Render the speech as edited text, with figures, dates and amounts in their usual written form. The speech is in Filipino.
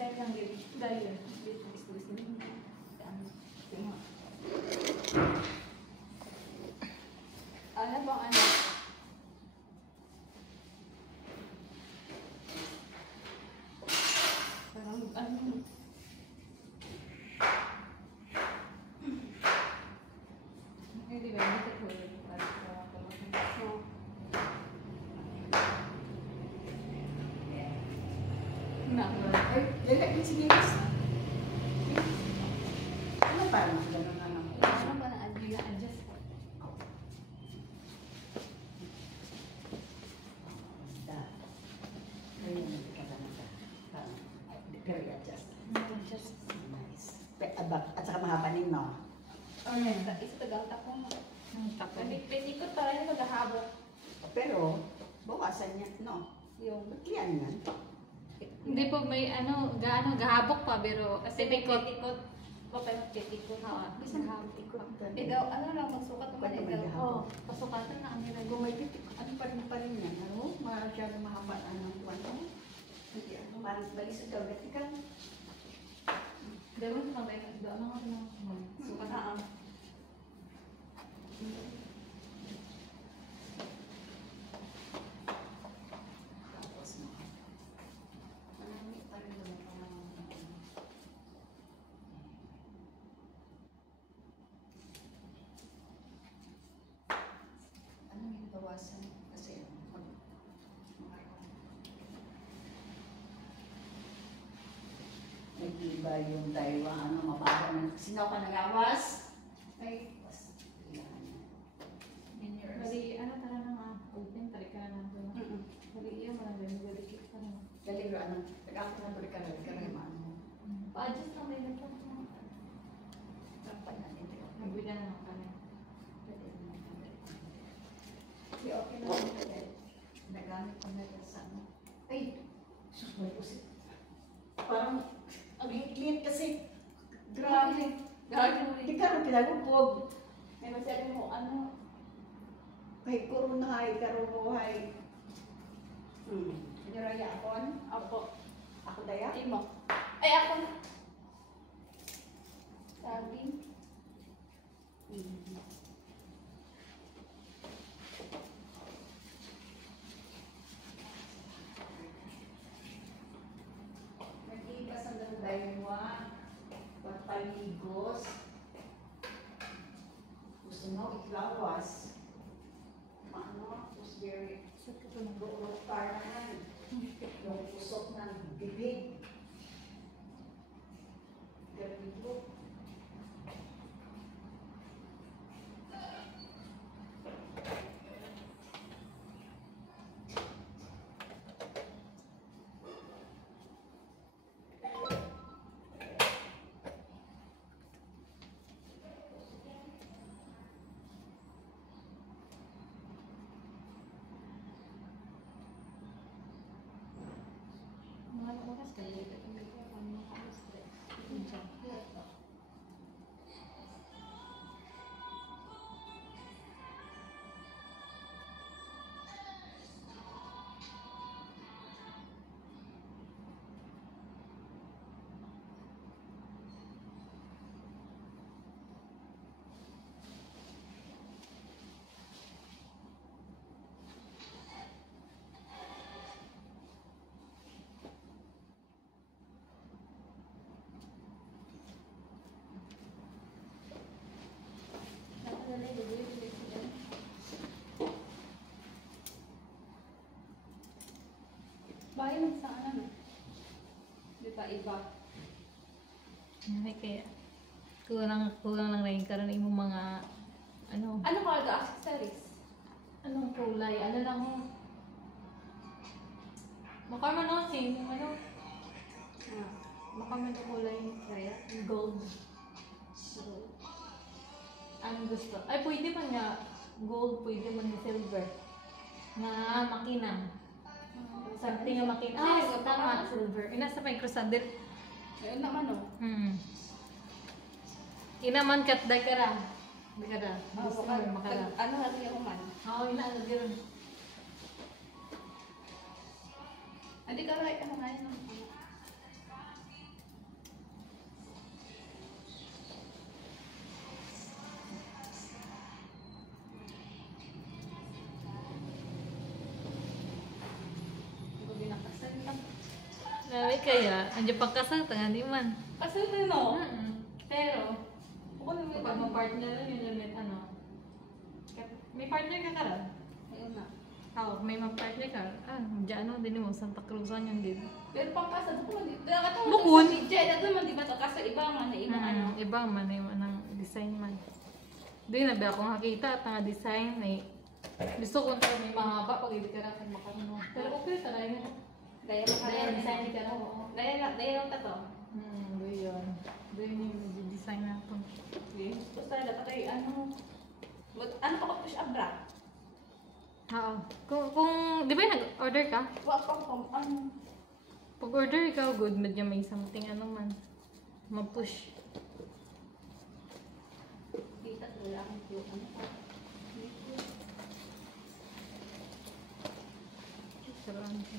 design lang din. Dahil dito gusto niyo. Ano bang ano? Parang ano? Hindi ba dito ko Ay, lalagyan si Dennis. Ano ba? Ganun na naman. ano ba na-adjust ko? Ayun, hindi ka lang pero i-adjust. Adjust. Nice. At saka mahapanin, no? Okay, isa tagal ko. Pinikot para yung maghahabok. Pero, bawasan niya, no? Yung Ba't yan yan? Hindi po may ano, gahabok pa pero titikot. Okay, titikot. Bisa matikot. Ikaw, ano lang, magsukat naman Pwede ikaw. mag-hapon. oh, pasukatan na ang nila. Kung may titik, ano pa rin yan? Ano? Masyado mahaba ang ano? Hindi, ano? Parang balisod ka, gati ka. Dapat mabay ka doon ano Sukat na ang. Tapos mo. Marami pa rin naman pangalan. Ano yung bawasan? Kasi nag-iba yung Taiwan, ano, mabaga na. Sino ka nagawas? Ay, was. Bali, ano tara na nga, open, talik ka na doon. Bali, iya mo lang din, balik ka na. Galing ano, nag-ako na balik ka rin, ano. Pa-adjust lang din ito. Kapag natin ito. Nagbida na lang kami. Hindi, okay na lang. Nagamit ko na rin sa ano. Ay, sus, may pusit. Parang, ang hiklit kasi. Grabe. Hindi ka rin pinagupog. May masabi mo, ano? Kay Kurunahay, Karubuhay. Pinaraya akon. Ako. Ako daya. Timo. Ay, ako na. Sabi. Nag-iigas ang daywa. Pagpaligos. Gusto mo, iklawas. Ano? Pusberry. Buurok para naman. Yung pusok ng bibig. Ganito. Mga oras ka dito. Ano ka stress? Bayan sa ano? Di ba iba? Ay, kaya kulang lang rin karon imong mga ano, Ano ka ga accessories? anong kulay, ano lang mo. Makarman no, same, ano, makarman na kulay, kaya, gold. So, anong gusto? Ay, pwede pa niya, gold, pwede man ni silver. Na makinang. Something na makinang. Ah, tama, silver. Inasa pa yung crusade. Ayun naman oh. Inaman kat dagara. Dagara. Gusto Baka, mo makara. ano natin yung man? Oo, inaano gano'n. Hindi ka right ano nga yun. Sabi kaya, andyan pang kasal, tanga di man. Kasi no. Pero, Ako naman kapag ma-partner lang yun, limit ano. May partner ka karan? Ayun na. Oo, may ma-partner ka. Diyan ano, din mo, Santa Cruzan yun din. Pero pang kasal ko man dito. Dapat mo Bukod. sa DJ, dapat man di ba to? Kasi iba man na iba ano. Iba man, yung anong design man. Doon na ba akong nakita at nga design, may gusto ko na may mahaba pag hindi ka natin makarunong. Pero okay, taray na. Daya Dahil design design ni ka ka na. no. Daya lang ta to. Doon yun. Doon yung design natin. Basta dapat ay ano. Ano pa ko push up bra? Oo. Kung di ba nag-order ka? Wa pa ko ano. Pag order ikaw, good, medyo may something ano man. Ma-push. Kita ko lang yung ano. Pero ano ka